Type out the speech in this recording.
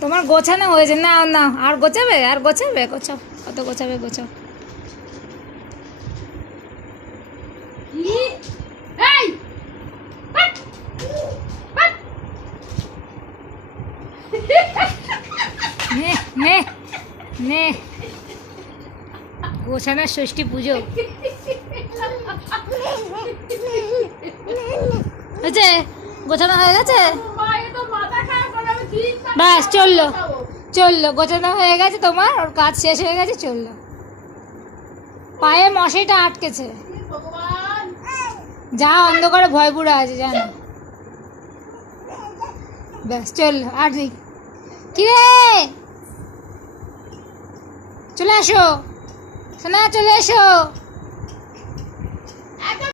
তোমার গোছানো হয়েছে, না না আর গোছাবে, আর গোছাবে, গোছাও, কত গোছাবে, গোছাও। নে নে নে, গোছানোর ষষ্ঠী পুজো হয়েছে, গোছানো হয়ে গেছে, ব্যাস চললো চললো, গোছানো হয়ে গেছে তোমার, ওর কাজ শেষ হয়ে গেছে, চললো। পায়ে মশাইটা আটকেছে, যা অন্ধকারে ভয় পুরা আছে জানো। ব্যাস চললো, আর নেই। কিরে চলে আসো সোনা, চলে এসো।